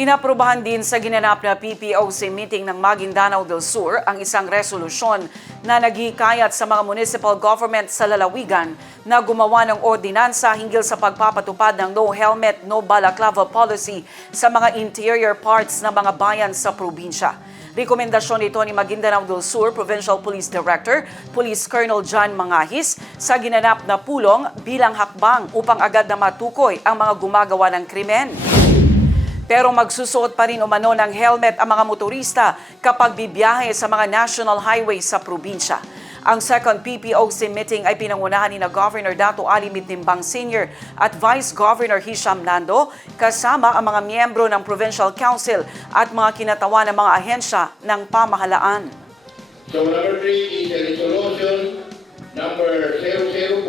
Inaprubahan din sa ginanap na PPOC meeting ng Maguindanao del Sur ang isang resolusyon na naghihikayat sa mga municipal government sa lalawigan na gumawa ng ordinansa hinggil sa pagpapatupad ng no helmet, no balaclava policy sa mga interior parts ng mga bayan sa probinsya. Rekomendasyon ito ni Maguindanao del Sur Provincial Police Director, Police Colonel John Mangahis sa ginanap na pulong bilang hakbang upang agad na matukoy ang mga gumagawa ng krimen. Pero magsusuot pa rin umano ng helmet ang mga motorista kapag bibiyahe sa mga national highway sa probinsya. Ang second PPOC meeting ay pinangunahan ni na Governor Dato Ali Mitnimbang Sr. at Vice Governor Hisham Nando kasama ang mga miyembro ng Provincial Council at mga kinatawan ng mga ahensya ng pamahalaan. So number 3 is a resolution number 004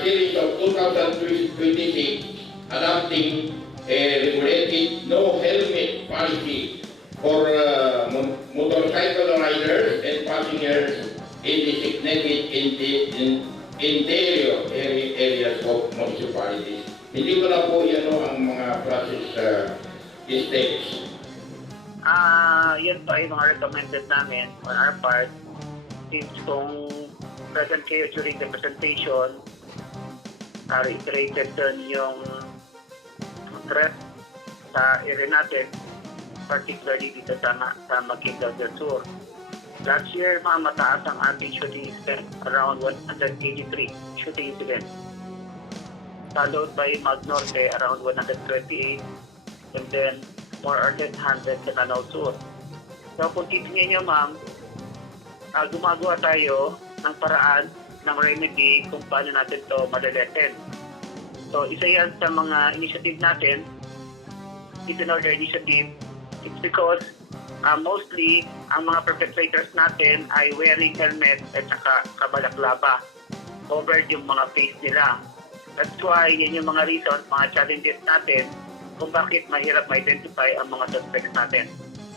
series of 2026 adopting a regulated no helmet policy for motorcycle riders and passengers in designated interior areas of municipalities. Hindi ko na po yan ang mga process steps. Yan po ay mga recommended namin on our part. Since kung present kayo during the presentation, reiterated dun yung threat sa area natin, particularly dito sa Maguindanao del Sur. Last year, mataas ang ating shooting incident, around 183 shooting incidents. Followed by Magnorte, around 128, and then more or less 100 sa Lanao Sur. So kung titingnan nyo ma'am, gumagawa tayo ng paraan, ng remedy kung paano natin ito madaleten. So isa yan sa mga initiative natin, in order initiative, it's because mostly ang mga perpetrators natin ay wearing helmet at saka kabalaklava. Covered yung mga face nila. That's why yan yung mga reasons, mga challenges natin kung bakit mahirap ma-identify ang mga suspects natin.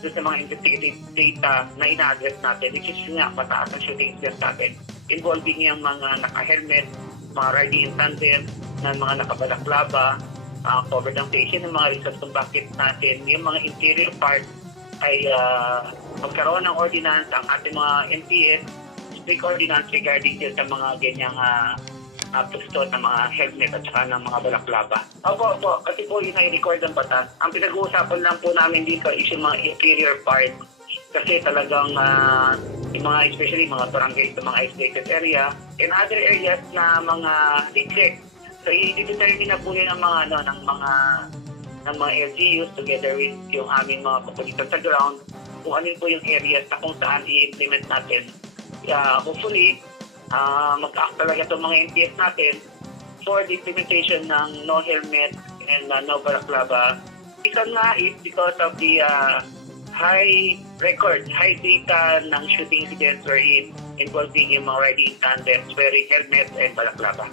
Doon sa mga investigative data na ina-address natin, which is nga mataas ang shooting incident natin, involving yung mga naka-helmet, mga riding in tandem, ng mga nakabalaklava, covered ang face, ng mga reasons kung bakit natin yung mga interior part ay magkaroon ng ordinance ang ating mga NPS, strict ordinance regarding sa mga ganyang pagsusot ng mga helmet at saka ng mga balaklava. Opo, kasi po yun ay record ng batas. Ang pinag-uusapan lang po namin dito is yung mga interior part kasi talagang yung mga, especially mga barangay sa mga isolated area and other areas na mga secret. So i-determine na po yun ng mga LGUs together with yung aming mga kapulisan sa ground kung ano po yung areas na kung saan i-implement natin. Hopefully, mag-act talaga itong mga NPS natin for the implementation ng no helmet and no balaclava. Isa nga is because of the high data ng shooting incidents wherein involving yung mga riding tandems wearing helmet and balaclava.